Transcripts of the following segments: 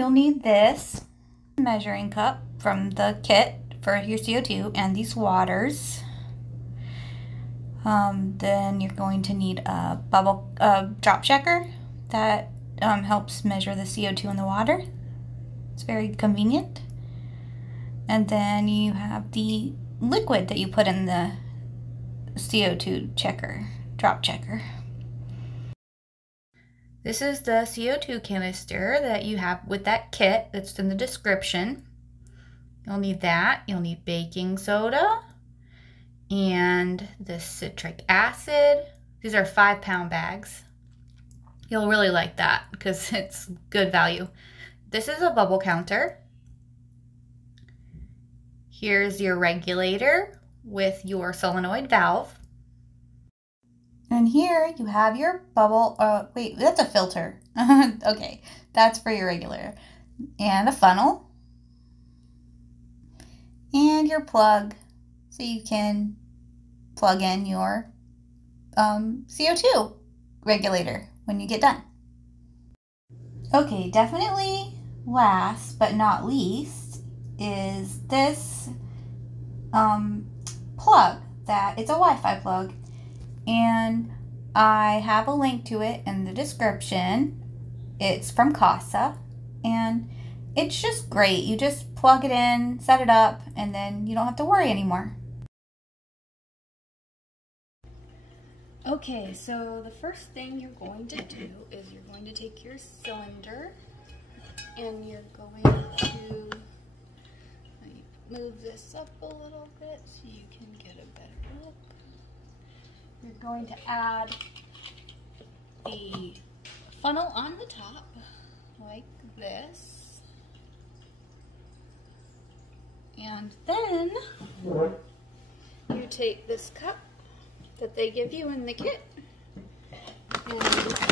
You'll need this measuring cup from the kit for your CO2 and these waters. Then you're going to need a drop checker that helps measure the CO2 in the water. It's very convenient. And then you have the liquid that you put in the CO2 checker, drop checker. This is the CO2 canister that you have with that kit that's in the description. You'll need that. You'll need baking soda and the citric acid. These are 5-pound bags. You'll really like that because it's good value. This is a bubble counter. Here's your regulator with your solenoid valve. And here you have your bubble, wait, that's a filter. Okay, that's for your regulator. And a funnel. And your plug, so you can plug in your CO2 regulator when you get done. Okay, definitely last but not least is this plug that it's a Wi-Fi plug. And I have a link to it in the description. It's from Kasa, and it's just great. You just plug it in, set it up, and then you don't have to worry anymore. Okay, so the first thing you're going to do is you're going to take your cylinder and you're going to move this up a little bit so you can get a better look. You're going to add the funnel on the top, like this. And then you take this cup that they give you in the kit and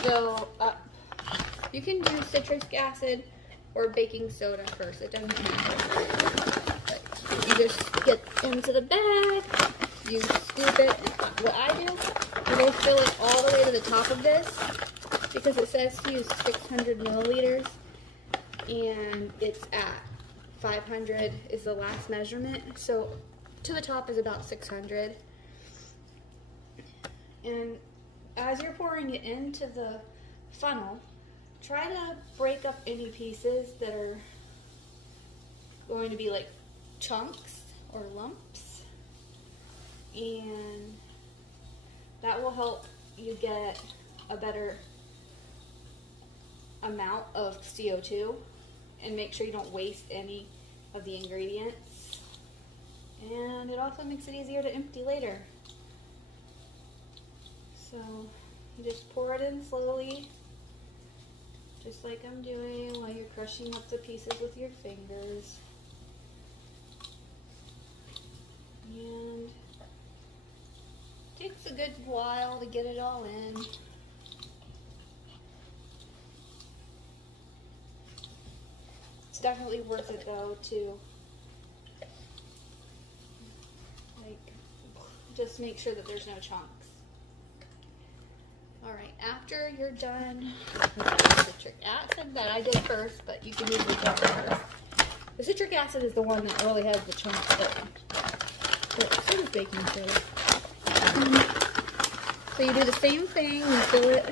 fill up. You can do citric acid or baking soda first, it doesn't matter. But you just get into the bag, you scoop it, and what I do is I fill it all the way to the top of this because it says to use 600 milliliters and it's at 500 is the last measurement, so to the top is about 600. And as you're pouring it into the funnel, try to break up any pieces that are going to be like chunks or lumps, and that will help you get a better amount of CO2 and make sure you don't waste any of the ingredients, and it also makes it easier to empty later. So you just pour it in slowly, just like I'm doing, while you're crushing up the pieces with your fingers. And it takes a good while to get it all in. It's definitely worth it though to just make sure that there's no chunks. Alright, after you're done with the citric acid that I did first, but you can use the chunks first. The citric acid is the one that really has the chunks in. But so does baking soda. So you do the same thing, you fill it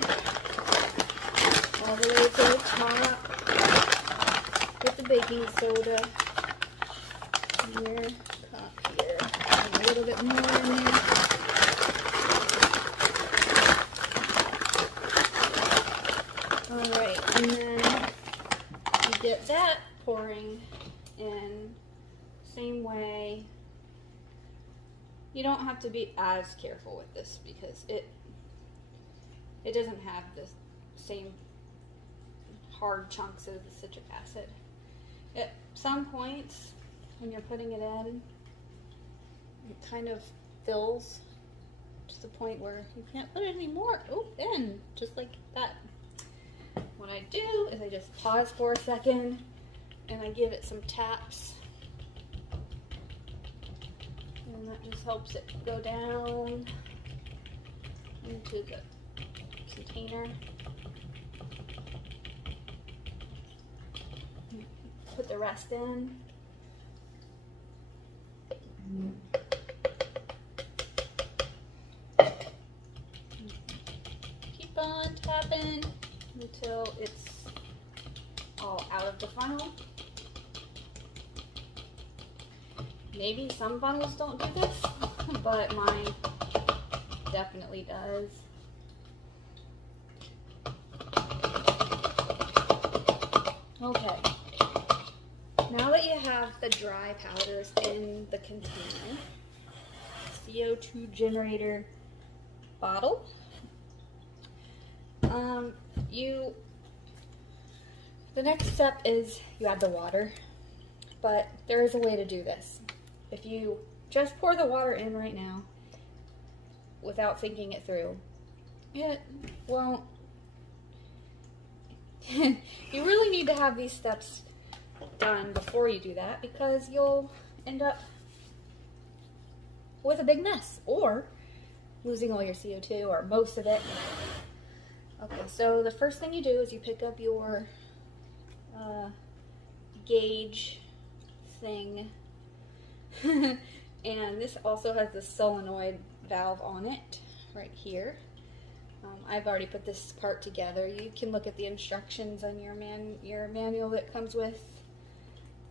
all the way to the top with the baking soda. Here, cup here, and a little bit more in there. Alright, and then you get that pouring in same way. You don't have to be as careful with this because it doesn't have the same hard chunks as the citric acid. At some points when you're putting it in, it kind of fills to the point where you can't put it anymore. Oh, in, just like that. What I do is I just pause for a second and I give it some taps. And that just helps it go down into the container. put the rest in. Keep on tapping until it's all out of the funnel. Maybe some funnels don't do this, but mine definitely does. Okay, now that you have the dry powders in the container, CO2 generator bottle, the next step is you add the water, but there is a way to do this. If you just pour the water in right now without thinking it through, it won't. You really need to have these steps done before you do that, because you'll end up with a big mess or losing all your CO2 or most of it. Okay, so the first thing you do is you pick up your gauge thing. And this also has the solenoid valve on it right here. I've already put this part together. You can look at the instructions on your manual that comes with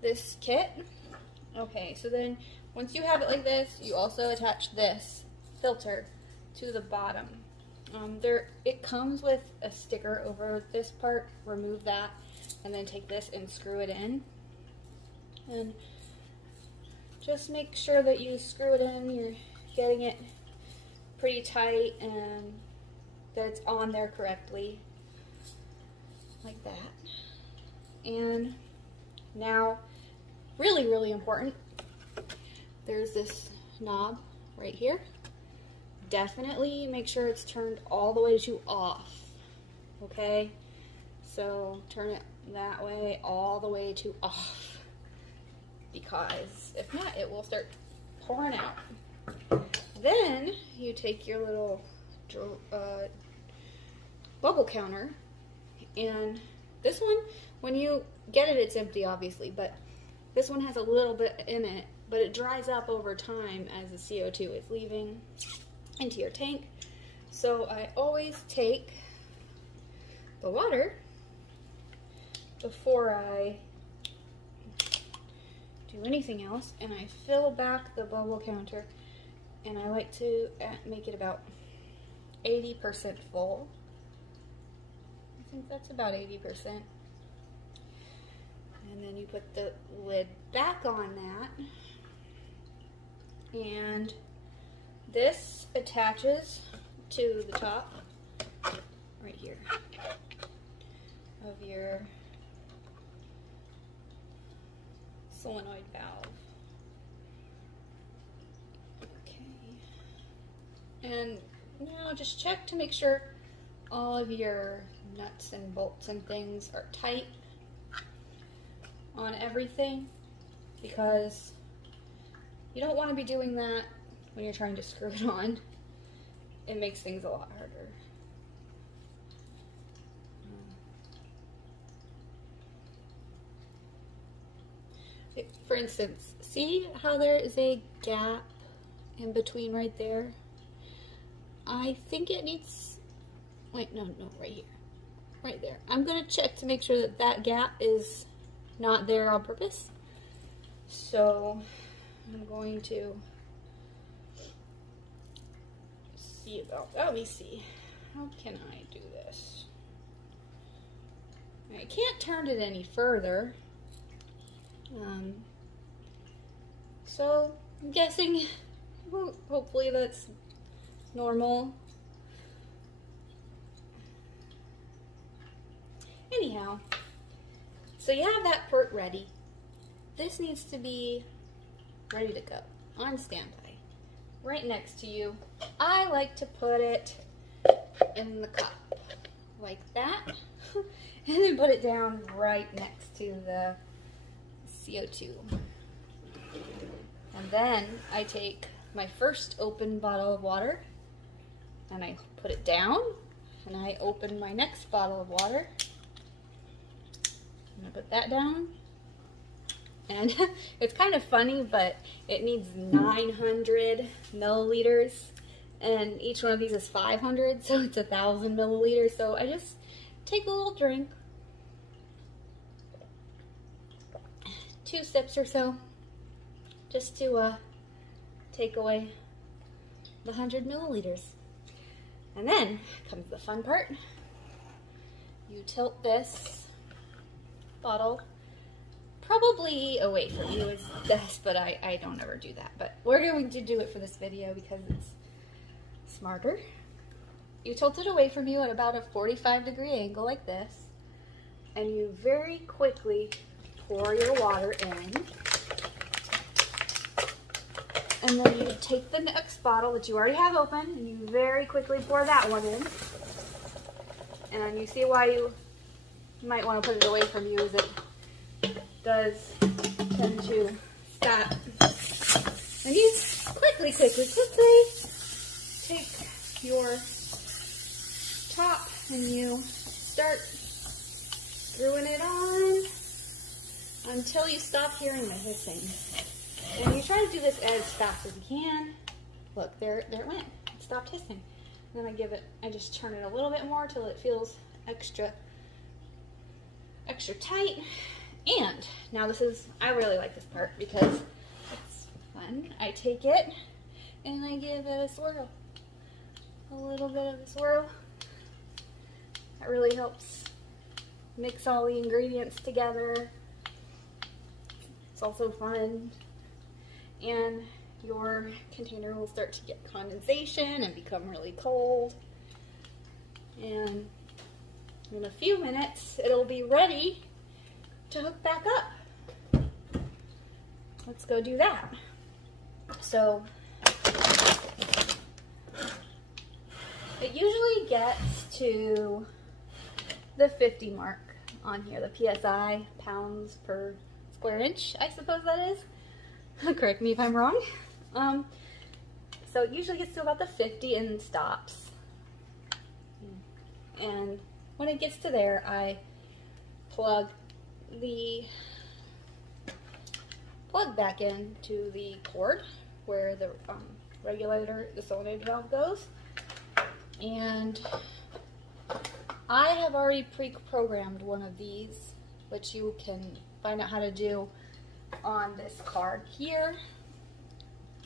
this kit. Okay, so then once you have it like this, you also attach this filter to the bottom. It comes with a sticker over this part. Remove that and then take this and screw it in. And just make sure that you screw it in, you're getting it pretty tight and that it's on there correctly, like that. And now, really, really important, there's this knob right here. Definitely make sure it's turned all the way to off, okay? So turn it that way, all the way to off, because if not, it will start pouring out. Then you take your little bubble counter, and this one, when you get it, it's empty obviously, but this one has a little bit in it, but it dries up over time as the CO2 is leaving into your tank. So I always take the water before I do anything else, and I fill back the bubble counter, and I like to make it about 80% full. I think that's about 80%. And then you put the lid back on that, and this attaches to the top right here of your solenoid valve. Okay. And now just check to make sure all of your nuts and bolts and things are tight on everything, because you don't want to be doing that when you're trying to screw it on. It makes things a lot harder. For instance, see how there is a gap in between right there? I think it needs, wait, no, right here, right there. I'm going to check to make sure that that gap is not there on purpose. So I'm going to see about, let me see, how can I do this? I can't turn it any further. So I'm guessing, hopefully that's normal. Anyhow, so you have that part ready. This needs to be ready to go, on standby, right next to you. I like to put it in the cup, like that, and then put it down right next to the CO2. And then I take my first open bottle of water and I put it down, and I open my next bottle of water and I put that down, And it's kind of funny, but it needs 900 milliliters, and each one of these is 500, so it's 1,000 milliliters. So I just take a little drink, 2 sips or so, just to take away the 100 milliliters. And then comes the fun part. You tilt this bottle probably away from you is best, but I don't ever do that. But we're going to do it for this video because it's smarter. You tilt it away from you at about a 45-degree angle like this, and you very quickly pour your water in. And then you take the next bottle that you already have open, and you very quickly pour that one in. And then you see why you might want to put it away from you is it does tend to stop. And you quickly take your top and you start screwing it on until you stop hearing the hissing. And you try to do this as fast as you can. Look, there it went. It stopped hissing. And then I just turn it a little bit more till it feels extra tight. And now I really like this part because it's fun. I take it and I give it a swirl. A little bit of a swirl. That really helps mix all the ingredients together. It's also fun. And your container will start to get condensation and become really cold. And in a few minutes, it'll be ready to hook back up. Let's go do that. So, it usually gets to the 50 mark on here, the PSI, pounds per square inch, I suppose that is. Correct me if I'm wrong. So it usually gets to about the 50 and stops. And when it gets to there, I plug back into the cord where the regulator, the solenoid valve goes. And I have already pre-programmed one of these, which you can find out how to do on this card here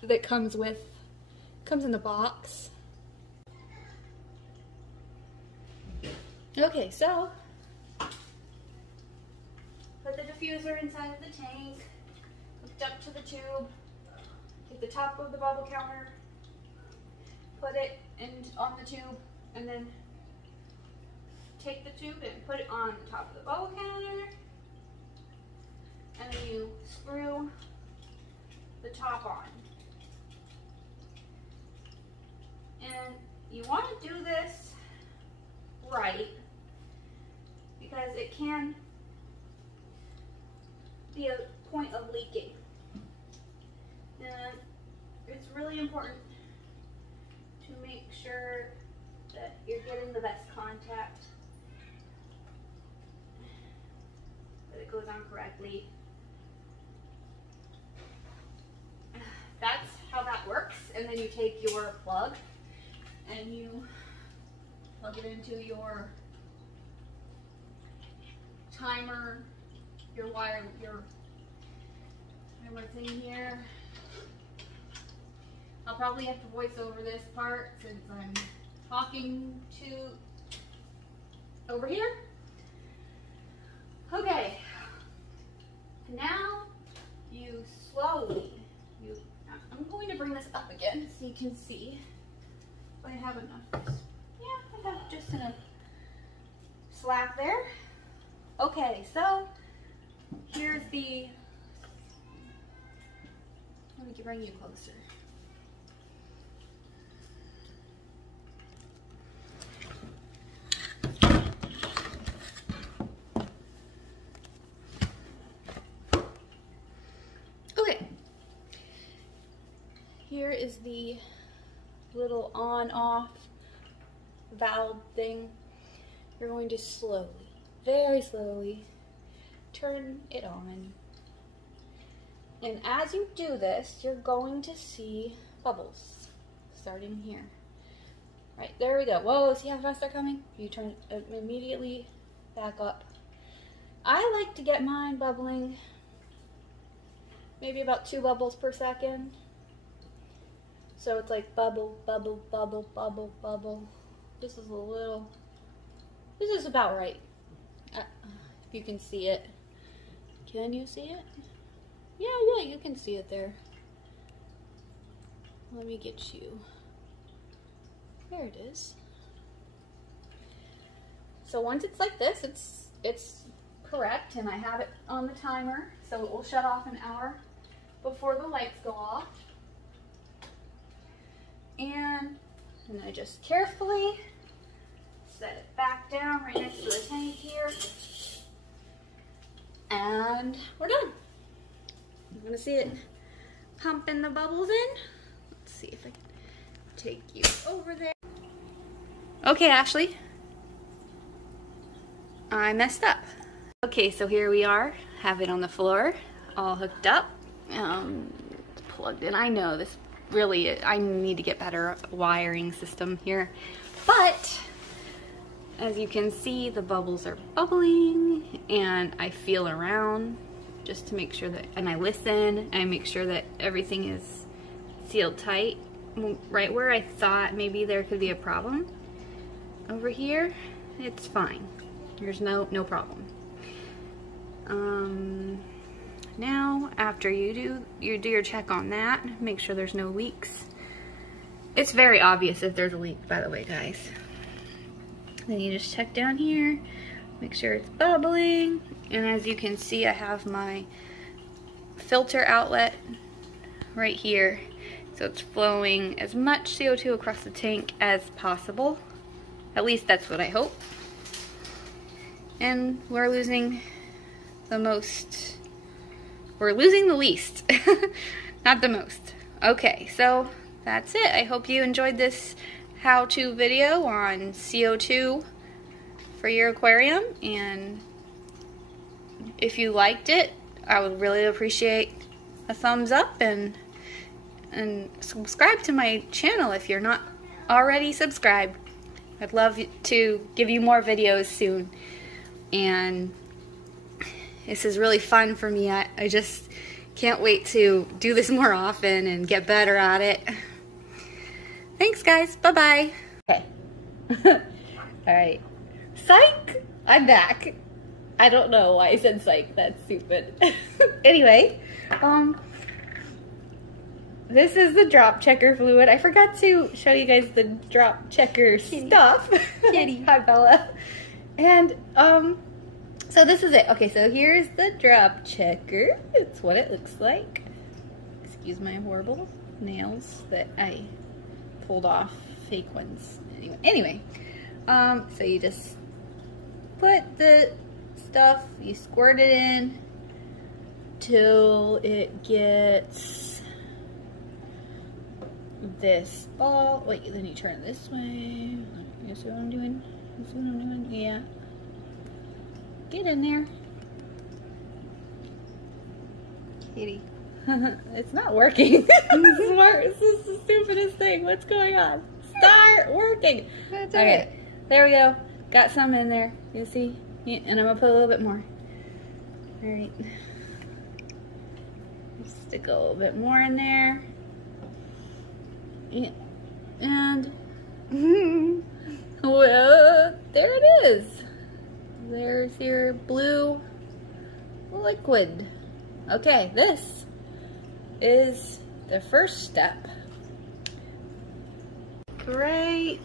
that comes in the box. Okay, so put the diffuser inside of the tank, hooked up to the tube, get the top of the bubble counter, put it on the tube, and then take the tube and put it on the top of the bubble counter, and then you screw the top on. And you want to do this right because it can be a point of leaking. And it's really important to make sure that you're getting the best contact, that it goes on correctly. That's how that works. And then you take your plug and you plug it into your timer, your wire, your timer thing here. I'll probably have to voice over this part since I'm talking to over here. Okay, now you slowly, I'm going to bring this up again so you can see if I have enough. Yeah, I have just enough slack there. Okay, so here's the, let me bring you closer. Okay, here is the little on-off valve thing. You're going to slowly, very slowly, turn it on. And as you do this, you're going to see bubbles starting here. Right, there we go. Whoa, see how fast they're coming? You turn immediately back up. I like to get mine bubbling maybe about 2 bubbles per second. So it's like bubble, bubble, bubble, bubble, bubble. This is about right. If you can see it. Can you see it? Yeah, you can see it there. Let me get you. There it is. So once it's like this, it's correct, and I have it on the timer, so it will shut off an hour before the lights go off. And I just carefully set it back down right next to the tank here. And we're done. I'm gonna see it pumping the bubbles in. Let's see if I can take you over there. Okay, Ashley. I messed up. Okay, so here we are. Have it on the floor, all hooked up, plugged in. I know this really, I need to get better wiring system here, but as you can see, the bubbles are bubbling, and I feel around just to make sure that, and I listen, and I make sure that everything is sealed tight. Right where I thought maybe there could be a problem, over here, it's fine. There's no problem. Now, after you do your check on that, make sure there's no leaks. It's very obvious if there's a leak, by the way, guys. Then you just check down here, make sure it's bubbling, and as you can see, I have my filter outlet right here, so it's flowing as much CO2 across the tank as possible. At least that's what I hope. And we're losing the most. We're losing the least, not the most. Okay, so that's it. I hope you enjoyed this how-to video on CO2 for your aquarium, and if you liked it, I would really appreciate a thumbs up, and subscribe to my channel if you're not already subscribed. I'd love to give you more videos soon, and this is really fun for me. I just can't wait to do this more often and get better at it. Thanks, guys. Bye-bye. Okay. All right. Psych! I'm back. I don't know why I said psych. That's stupid. Anyway, this is the drop checker fluid. I forgot to show you guys the drop checker stuff. Kitty. Hi, Bella. And, so this is it. Okay, so here's the drop checker. It's what it looks like. Excuse my horrible nails that I pulled off, fake ones. Anyway, so you just put the stuff, you squirt it in till it gets this ball. Wait, then you turn it this way. You see what I'm doing? You see what I'm doing? Yeah. Get in there. Kitty. It's not working. This is the stupidest thing. What's going on? Start working. That's okay. There we go. Got some in there. You see? Yeah, and I'm going to put a little bit more. Alright. Stick a little bit more in there. Yeah. And well, there it is. There's your blue liquid. Okay, this is the first step. Great.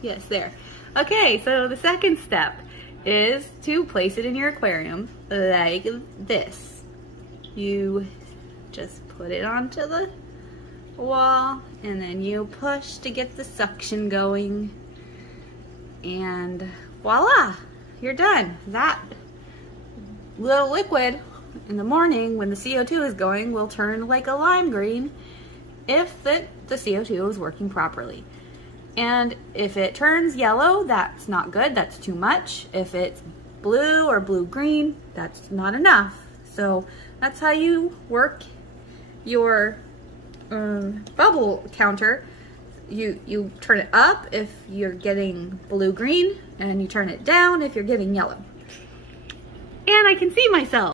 Yes, there. Okay, so the second step is to place it in your aquarium like this. You just put it onto the wall, and then you push to get the suction going, and voila, you're done. That little liquid in the morning when the CO2 is going will turn like a lime green if the CO2 is working properly. And if it turns yellow, that's not good, that's too much. If it's blue or blue-green, that's not enough. So that's how you work your bubble counter, you turn it up if you're getting blue-green, and you turn it down if you're getting yellow. And I can see myself.